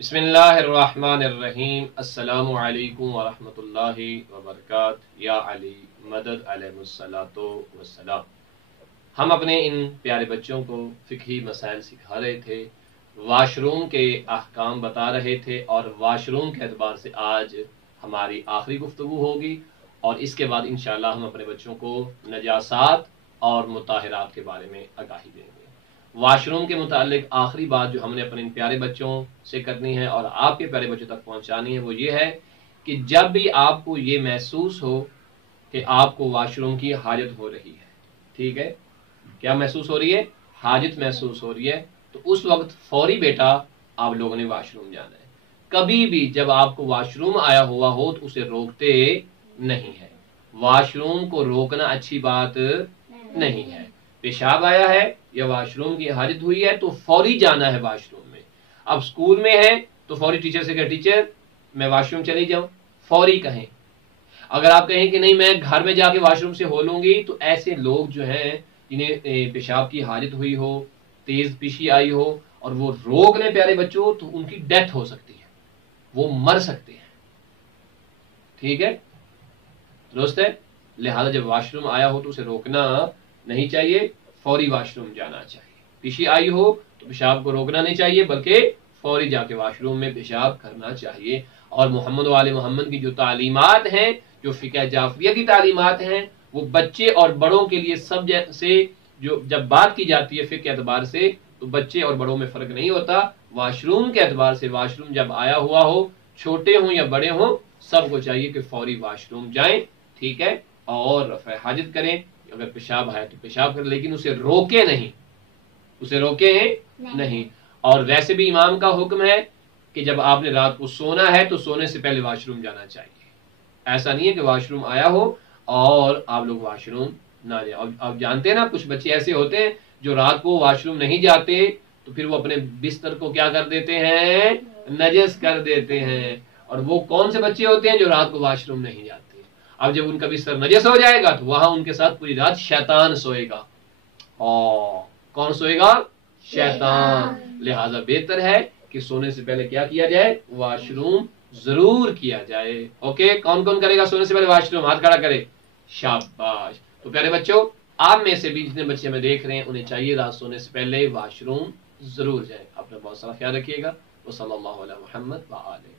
بسم اللہ الرحمن الرحیم السلام علیکم ورحمۃ اللہ وبرکاتہ یا علی مدد علیہ الصلاۃ والسلام۔ ہم اپنے ان پیارے بچوں کو فقہی مسائل سکھا رہے تھے، واش روم کے احکام بتا رہے تھے، اور واش روم کے اعتبار سے آج ہماری آخری گفتگو ہوگی، اور اس کے بعد انشاءاللہ ہم اپنے بچوں کو نجاسات اور مطہرات کے بارے میں آگاہی دیں گے۔ واش روم کے متعلق آخری بات جو ہم نے اپنے ان پیارے بچوں سے کرنی ہے اور آپ کے پیارے بچوں تک پہنچانی ہے وہ یہ ہے کہ جب بھی آپ کو یہ محسوس ہو کہ آپ کو واش روم کی حاجت ہو رہی ہے، ٹھیک ہے، کیا محسوس ہو رہی ہے؟ حاجت محسوس ہو رہی ہے، تو اس وقت فوری بیٹا آپ لوگوں نے واش روم جانا ہے۔ کبھی بھی جب آپ کو واش روم آیا ہوا ہو تو اسے روکتے نہیں ہے۔ واش روم کو روکنا اچھی بات نہیں ہے۔ پیشاب آیا ہے یا واش روم کی حاجت ہوئی ہے تو فوری جانا ہے واش روم میں۔ اب اسکول میں ہے تو فوری ٹیچر سے کہے ٹیچر میں واش روم چلی جاؤں، فوری کہیں۔ اگر آپ کہیں کہ نہیں میں گھر میں جا کے واش روم سے ہو لوں گی، تو ایسے لوگ جو ہیں جنہیں پیشاب کی حاجت ہوئی ہو، تیز پیشی آئی ہو اور وہ روک لیں پیارے بچوں، تو ان کی ڈیتھ ہو سکتی ہے، وہ مر سکتے ہیں، ٹھیک ہے، درست ہے۔ لہذا جب واش روم آیا ہو تو اسے روکنا نہیں چاہیے، فوری واش روم جانا چاہیے۔ پیشی آئی ہو تو پیشاب کو روکنا نہیں چاہیے بلکہ فوری جا کے واش روم میں پیشاب کرنا چاہیے۔ اور محمد و آل محمد کی جو تعلیمات ہیں، جو فقہ جعفریہ کی تعلیمات ہیں، وہ بچے اور بڑوں کے لیے سب سے جو جب بات کی جاتی ہے فقہ کے اعتبار سے، تو بچے اور بڑوں میں فرق نہیں ہوتا۔ واش روم کے اعتبار سے واش روم جب آیا ہوا ہو، چھوٹے ہوں یا بڑے ہوں، سب کو چاہیے کہ فوری واش روم جائیں، ٹھیک ہے، اور رفع حاجت کریں۔ اگر پیشاب ہے تو پیشاب کریں، لیکن اسے روکے نہیں، اسے روکے نہیں۔ اور ویسے بھی امام کا حکم ہے کہ جب آپ نے رات کو سونا ہے تو سونے سے پہلے واش روم جانا چاہیے۔ ایسا نہیں ہے کہ واش روم آیا ہو اور آپ لوگ واش روم نہ جائیں۔ آپ جانتے ہیں نا، کچھ بچے ایسے ہوتے ہیں جو رات کو واش روم نہیں جاتے تو پھر وہ اپنے بستر کو کیا کر دیتے ہیں؟ نجس کر دیتے ہیں۔ اور وہ کون سے بچے ہوتے ہیں جو رات کو واش روم نہیں جاتے؟ اب جب ان کا بستر نجس ہو جائے گا تو وہاں ان کے ساتھ پوری رات شیطان سوئے گا۔ اور کون سوئے گا؟ شیطان۔ لہذا بہتر ہے کہ سونے سے پہلے کیا کیا جائے؟ واش روم ضرور کیا جائے۔ اوکے، کون کون کرے گا سونے سے پہلے واش روم؟ ہاتھ کھڑا کرے، شاباش۔ تو پیارے بچوں، آپ میں سے بھی جتنے بچے ہمیں دیکھ رہے ہیں انہیں چاہیے رات سونے سے پہلے واش روم ضرور جائے۔ اپنا بہت سارا خیال رکھیے گا۔ وصلی اللہ علی محمد وآلہ